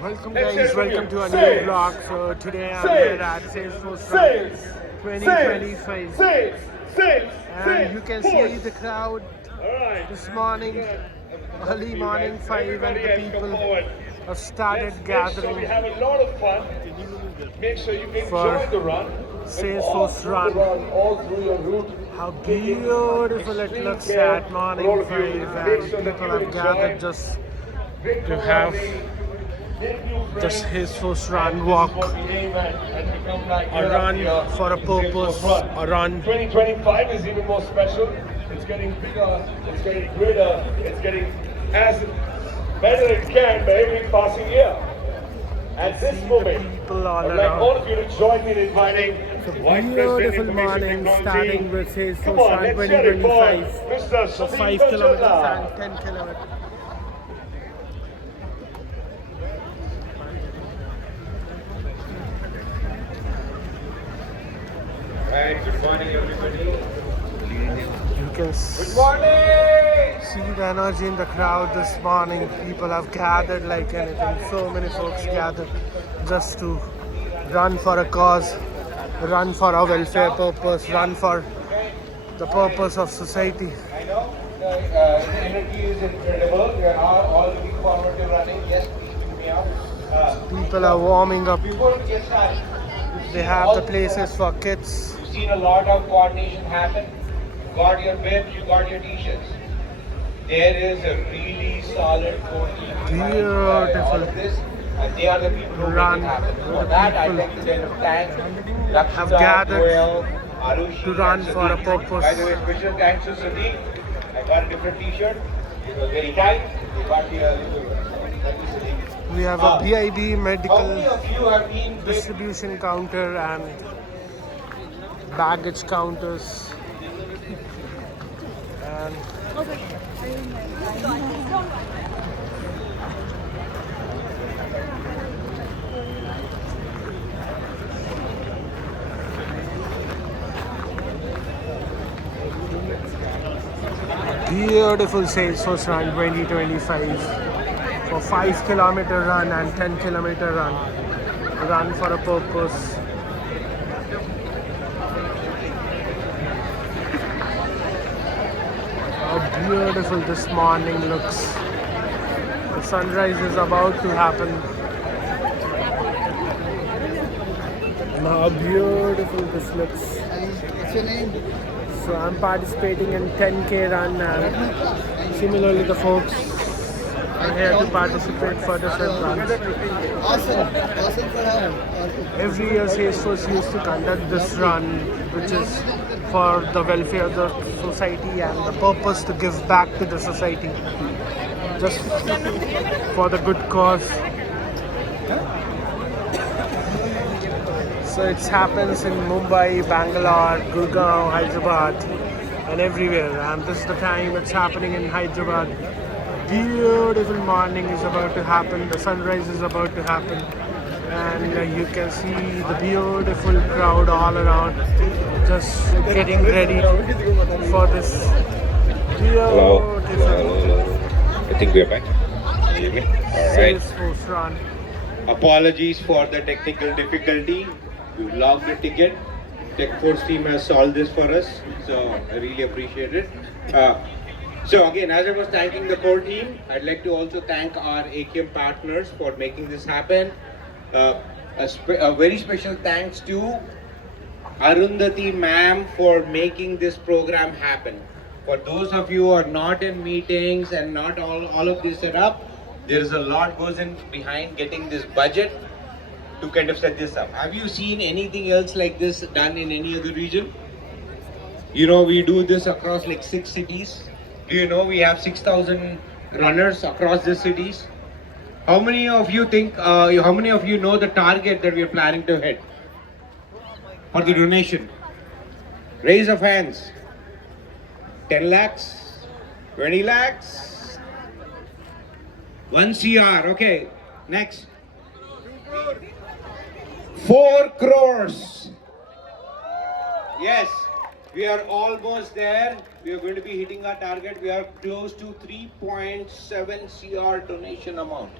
Welcome Let's guys, share it welcome with to you. a new Sales, vlog. So today I'm here sales, at Salesforce Run sales, sales, 2025 sales, sales, and sales, you can see the force. crowd All right. this We morning, got a couple early of you guys. morning 5, and Everybody the has come people forward. have started Let's make sure we gathering have a lot of fun. Make sure you for enjoy the run. But all Salesforce through the Run. run, all through your route, How take in beautiful it extreme looks care. at For all morning of you, 5, make and sure that people you have gathered enjoy. just Great to have camaraderie. Make new the friends. Salesforce And Run this is walk, what we aim at as we come back a year after run year for a to Salesforce purpose, Run. a run 2025 is even more special. It's getting bigger, it's getting greater, it's getting as better it can by every passing year. At this see the moment, people all I'd like all around. of you to join me in inviting It's a Vice President beautiful Information morning Technology. starting with Come Salesforce on, Run let's hear it for 2025 Mr. for Sudhir 5 kilometers and Kajala. 10 kilometers. Right, good morning everybody. You can Good morning! see the energy in the crowd this morning. People have gathered like anything. So many folks gathered just to run for a cause, run for a welfare purpose, run for the purpose of society. I know the energy is incredible. We are all looking forward to running. Yes, please fill me out. People are warming up. Before we get started, you've They seen have all the the places forms. for kids. You've seen a lot of coordination happen. You got your bibs, you got your t-shirts. There is a really solid core team behind all of this, and they are the people who make Run it happen. where For the that, I'd people like to then thank have Lakshita, gathered Joel, Arushi, to run and for a Sadiq. purpose. By the way, special thanks to Sadiq. I got a different t-shirt. It was very tight. We got the thank you, Sadiq. We have a BIB How medical many of you have been with distribution counter and baggage counters, and beautiful Salesforce Run 2025 for 5 kilometer run and 10 kilometer run for a purpose. How beautiful this morning looks. The sunrise is about to happen. And how beautiful this looks. What's your name? So I'm participating in 10K run, and similarly the folks are here to participate for different runs. Awesome. Awesome for having. Every year Salesforce used to conduct this run, which is for the welfare of the society and the purpose to give back to the society, just for the good cause. So it happens in Mumbai, Bangalore, Gurgaon, Hyderabad, and everywhere. And this is the time it's happening in Hyderabad. Beautiful morning is about to happen. The sunrise is about to happen, and you can see the beautiful crowd all around, just getting ready for this Hello. beautiful I think we are back. Can you hear me? All right. Salesforce Run. Apologies for the technical difficulty. We logged the ticket. TechForce team has solved this for us, so I really appreciate it. So again, as I was thanking the core team, I'd like to also thank our AKM partners for making this happen. A very special thanks to Arundhati ma'am for making this program happen. For those of you who are not in meetings and not all of this set up, there is a lot goes in behind getting this budget to kind of set this up. Have you seen anything else like this done in any other region? You know, we do this across like 6 cities. Do you know we have 6,000 runners across the cities? How many of you think, how many of you know the target that we are planning to hit for the donation? Raise of hands. 10 lakhs, 20 lakhs, 1 CR. Okay, next. 4 crores. Yes, we are almost there. We are going to be hitting our target. We are close to 3.7 CR donation amount.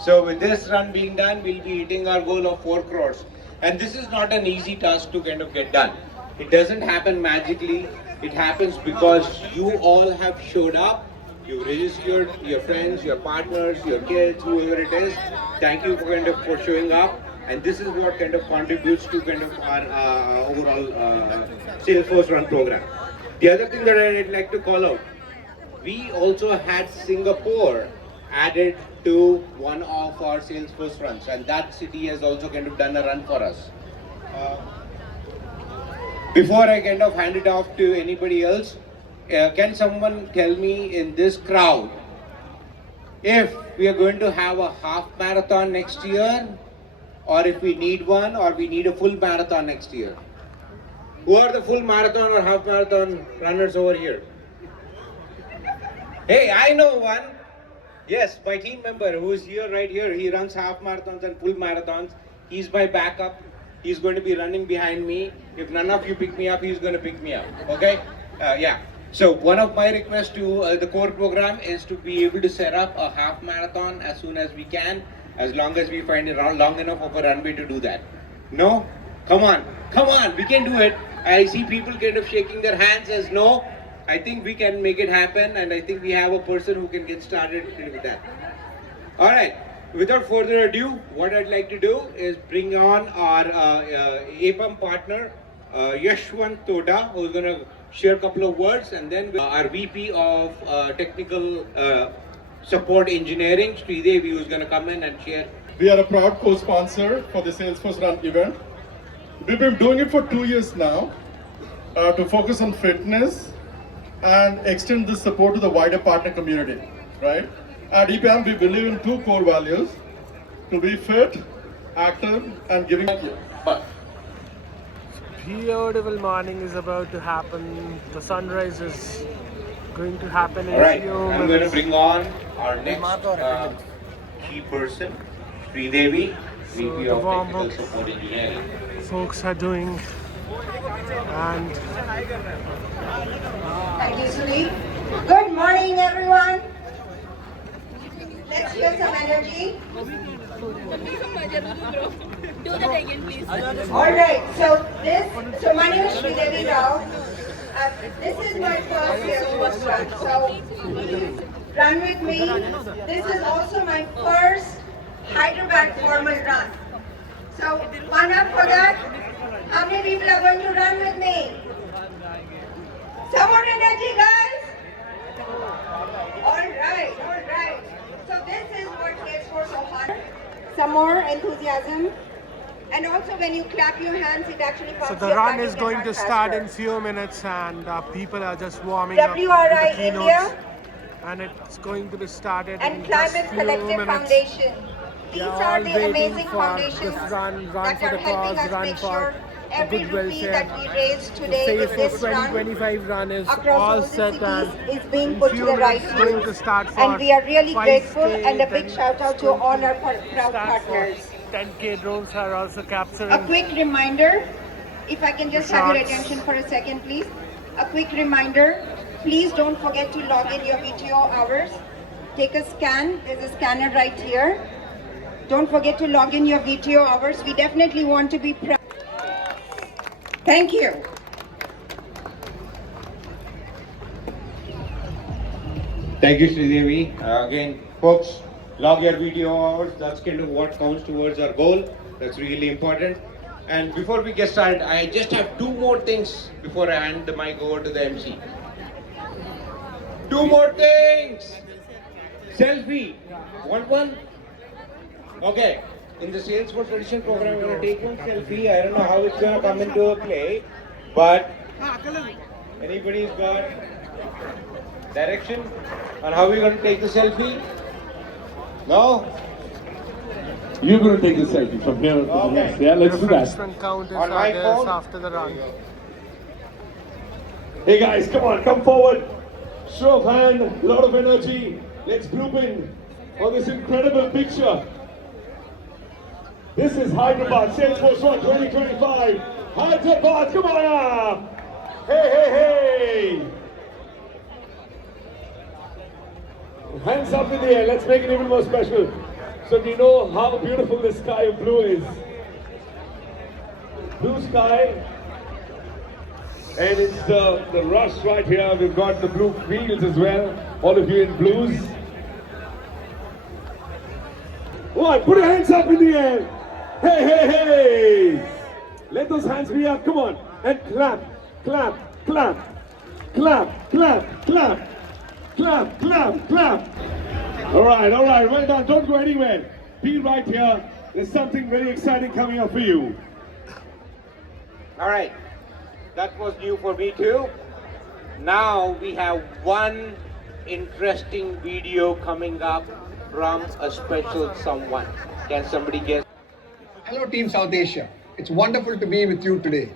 So with this run being done, we'll be hitting our goal of 4 crores. And this is not an easy task to kind of get done. It doesn't happen magically. It happens because you all have showed up. You registered your friends, your partners, your kids, whoever it is. Thank you for showing up. And this is what kind of contributes to kind of our overall Salesforce Run program. The other thing that I'd like to call out, we also had Singapore added to one of our Salesforce runs, and that city has also kind of done a run for us. Before I kind of hand it off to anybody else, can someone tell me in this crowd if we are going to have a half marathon next year, or if we need one, or we need a full marathon next year? Who are the full marathon or half marathon runners over here? Hey, I know one. Yes, my team member who is here right here. He runs half marathons and full marathons. He's my backup. He's going to be running behind me. If none of you pick me up, he's going to pick me up. Okay? Yeah. So one of my requests to the core program is to be able to set up a half marathon as soon as we can, as long as we find it long enough of a runway to do that. No? Come on. Come on. We can do it. I see people kind of shaking their hands as no. I think we can make it happen, and I think we have a person who can get started with that. All right. Without further ado, what I'd like to do is bring on our APAM partner, Yashwant Toda, who's going to share a couple of words, and then our VP of Technical Support Engineering, Sridevi, who's going to come in and share. We are a proud co-sponsor for the Salesforce Run event. We've been doing it for 2 years now to focus on fitness and extend this support to the wider partner community, right? At EPAM, we believe in 2 core values: to be fit, active, and giving. Thank you. Bye. Beautiful morning is about to happen. The sunrise is going to happen in All right, a few I'm going to minutes. bring on our next key person, Sridevi, VP the of warm-up Technical Support Engineering. folks are doing, and Thank you, Sudhi. Good morning, everyone. Let's hear some energy. Do that again, please. All right. So my name is Sridevi Rao. This is my first Salesforce run. So please run with me. This is also my first Hyderabad formal run. So one up for that. How many people are going to run with me? Some more energy, guys. All right, all right. So this is what Salesforce Ohana. Some more enthusiasm. And also when you clap your hands, it actually pumps so the your run blood is in going your to heart start in faster. few minutes, and people are just warming up to WRI the keynotes, India and it's going to be started and in just Climate few Collective minutes. Foundation. These We are are all the waiting amazing for foundations this run that for are the helping cause, us run make for sure the every good rupee welfare. that we raise The today with Salesforce this run 2025 run is across all all the set, and cities is being in put to few the right minutes going to use. start for And we are really 5K, grateful, and a big then shout out it's to going all to our proud start for partners. 10K. Drones are also A capturing. quick reminder, if I can just have your shots. attention for a second, please. A quick reminder, please don't forget to log in your VTO hours. Take a scan, there's a scanner right here. Don't forget to log in your VTO hours. We definitely want to be proud. Thank you. Thank you, Sridevi. Again, folks, log your video hours. That's kind of what counts towards our goal. That's really important. And before we get started, I just have 2 more things before I hand the mic over to the MC. 2 more things. Selfie. Want one? Okay. In the Salesforce Tradition program, we're going to take one selfie. I don't know how it's going to come into play, but anybody's got direction on how we're going to take the selfie? No? You're going to take the selfie from here to the Okay. next. Yeah, let's do that. Refreshment count is On my others phone? after the run. Hey guys, come on, come forward. Show of hand, a lot of energy. Let's group in for this incredible picture. This is Hyderabad, Salesforce Run 2025. Hyderabad, come on up. Hey, hey, hey. Hands up in the air, let's make it even more special. So do you know how beautiful the sky of blue is? Blue sky. And it's the rush right here. We've got the blue fields as well. All of you in blues. All right, put your hands up in the air. Hey, hey, hey. Let those hands be up. Come on. And clap, clap, clap, clap, clap, clap, clap, clap, clap. All right, well done. Don't go anywhere. Be right here. There's something very exciting coming up for you. All right, that was new for me too. Now we have one interesting video coming up from a special someone. Can somebody guess? Hello Team South Asia. It's wonderful to be with you today,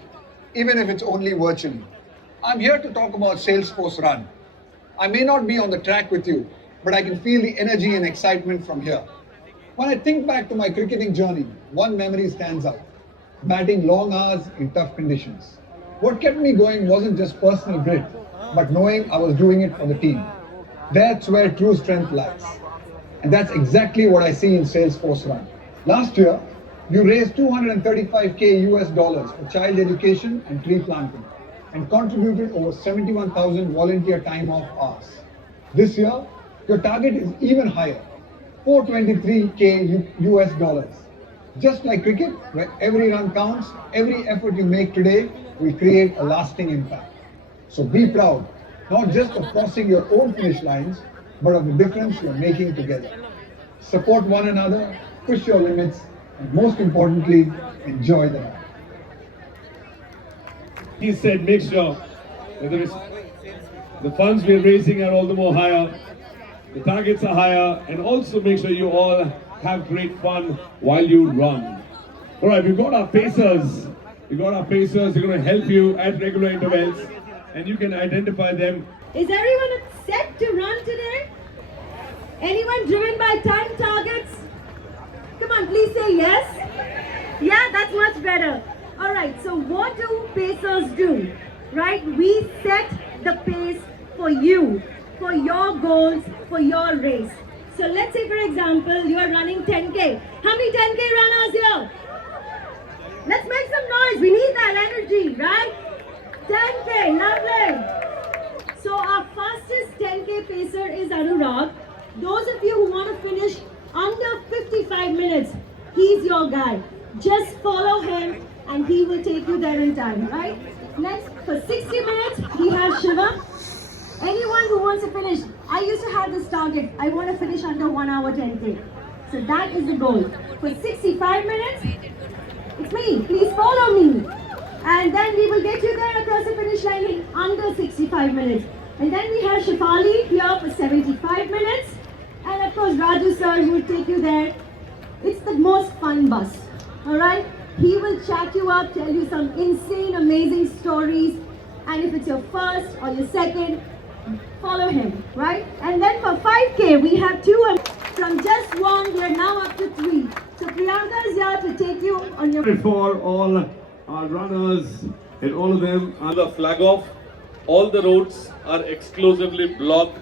even if it's only virtually. I'm here to talk about Salesforce Run. I may not be on the track with you, but I can feel the energy and excitement from here. When I think back to my cricketing journey, one memory stands out. Batting long hours in tough conditions. What kept me going wasn't just personal grit, but knowing I was doing it for the team. That's where true strength lies. And that's exactly what I see in Salesforce Run. Last year, you raised $235K US for child education and tree planting, and contributed over 71,000 volunteer time off hours. This year, your target is even higher, $423K US. Just like cricket, where every run counts, every effort you make today will create a lasting impact. So be proud, not just of crossing your own finish lines, but of the difference you're making together. Support one another, push your limits, and most importantly, enjoy the run. He said make sure that the funds we're raising are all the more higher, the targets are higher, and also make sure you all have great fun while you run. All right, we've got our pacers. They're going to help you at regular intervals, and you can identify them. Is everyone set to run today? Anyone driven by time targets? Come on, please say yes. Yeah, that's much better. All right, so what do pacers do? Right? We set the pace for you, for your goals, for your race. So let's say, for example, you are running 10K. How many 10K runners here? Let's make some noise. We need that energy, right? 10K, lovely. So our fastest 10K pacer is Anurag. Those of you who want to finish under 55 minutes, he's your guy. Just follow him and he will take you there in time, right? Next, for 60 minutes, he has Shiva. Anyone who wants to finish, I used to have this target. I want to finish under 1 hour 10K. So that is the goal. For 65 minutes, it's me. Please follow me. And then we will get you there across the finish line in under 65 minutes. And then we have Shafali here for 75 minutes. And of course, Raju sir will take you there. It's the most fun bus. Alright? He will chat you up, tell you some insane, amazing stories. And if it's your first or your second, follow him, right? And then for 5K, we have two. From just one, we are now up to 3. So Priyanka is here to take you on your... For all our runners and all of them are the flag off. All the roads are exclusively blocked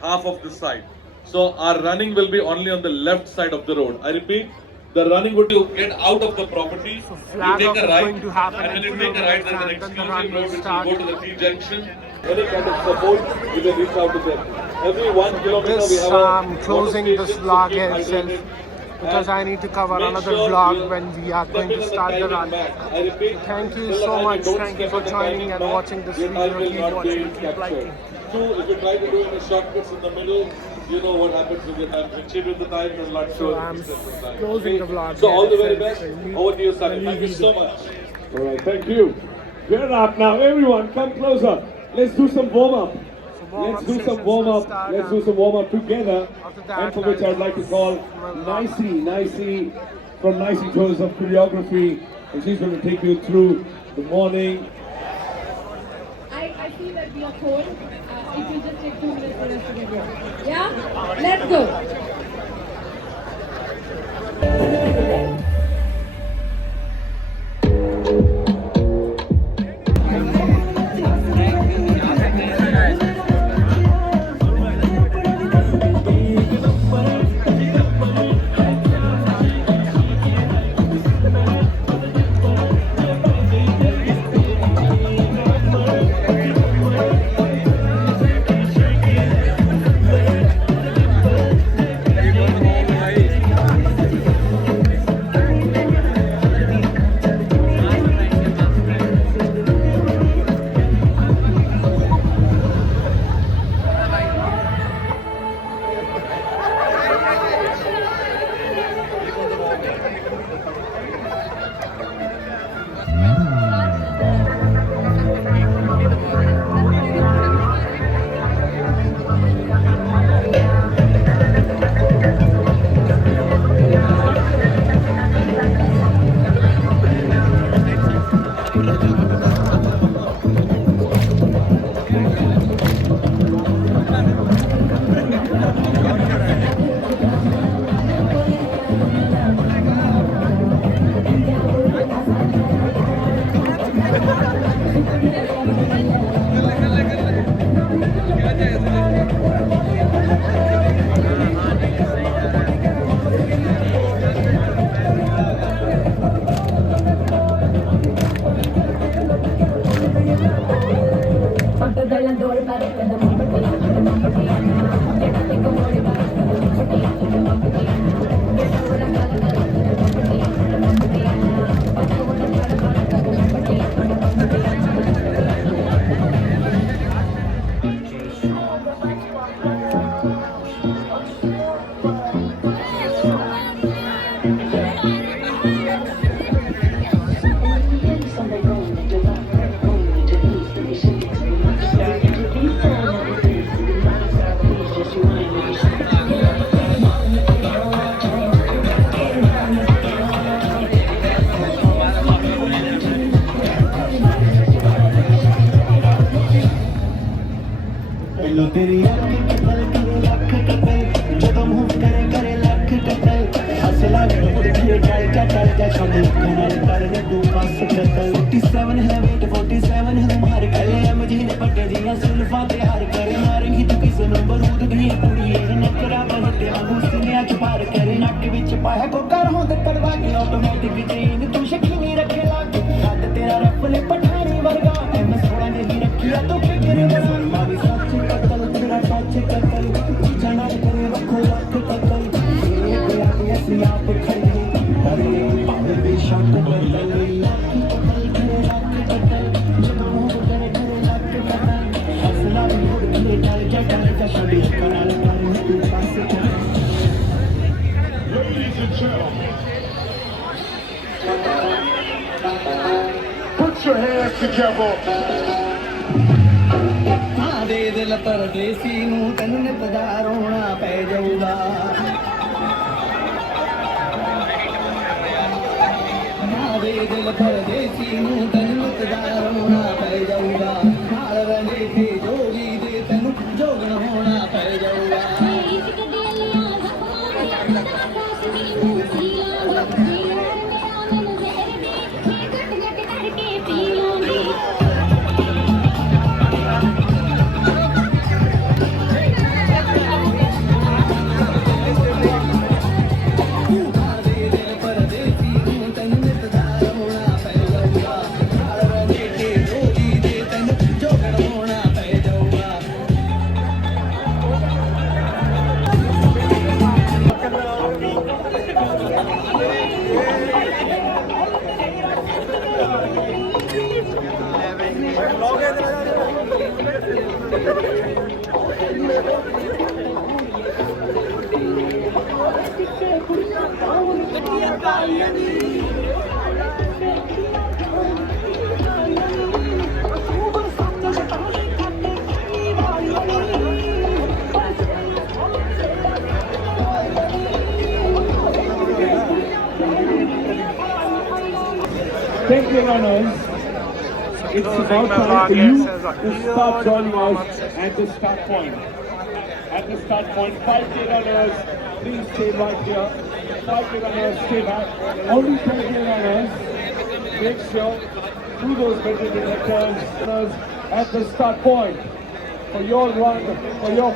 half of the side. So our running will be only on the left side of the road. I repeat, the running would to get out of the property. So You flag take off a is right, going to happen and when in you take a right, there's an kilometers, and then the run exclusive will road which will start. go to the T-junction. Any kind of support, you can reach out to them. Every 1 kilometer we This have a closing water this station, vlog so keep here itself hydrated. because I need to cover Make another sure vlog you when we are step going in to on the start the timing run. back. I repeat, Thank you till the so time much. don't Thank you step for on the joining timing and back, watching this your time video. will Keep not watching, be keep captured. liking. 2, if you try to do any shortcuts in the middle, you know what happens with your time. If you cheat with the time, there's a lot So of I'm time. closing the vlog. So all the very here. best. Over to you, Sir. Thank you so much. All right, thank you. Get up now, everyone. Come closer. Let's do some warm up. Let's do some warm up. Let's do some warm up together. And for which I'd like to call Nicey from Nicey Tours of Choreography, and she's going to take you through the morning. I feel that we are cold. If you just take 2 minutes for us to get here. Yeah? Let's go. 47 है wait 47 है मार कले मजीने पट्टे दियां सुल्फा ते हार करे मारेंगी तू किसे नु बरूद दी कुड़िए नकरा बनते वांगू सीने च पार करे नक विच पाया को कर होंद तड़वा के ऑटोमेटिक चेन तू शकीनी रखे लाग हद तेरा रफले पठानी वर्गा मैं सोना नहीं रखिया तो फिक्र बसन मावी सच कतल तेरा सच कतल जाना करे रखो लख कतल ये पे आके असली आप खड़े अरे पावर भी शॉट बदल Ladies and gentlemen, put your hands together. ਦੇ ਦਿਲ ਪਰਦੇਸੀ ਨੂੰ ਤੈਨੂੰ ਨਿਤ ਦਾ ਰੋਣਾ ਪੈ ਜਾਊਗਾ ਦੇ ਦਿਲ ਪਰਦੇਸੀ ਨੂੰ ਤੈਨੂੰ ਨਿਤ ਦਾ ਰੋਣਾ ਪੈ ਜਾਊਗਾ ਨਾਲ ਰਹਿੰਦੇ ਤੇ ਜੋਗੀ ਦੇ ਤੈਨੂੰ ਜੋਗਣ ਹੋਣਾ ਪੈ ਜਾਊਗਾ Thank you, runners. It's about time for you to start joining us at the start point. At the start point, 5K runners, please stay right here. 5K runners, stay back. Only 10K runners, make sure do those better than the turns. Runners at the start point for your run, for your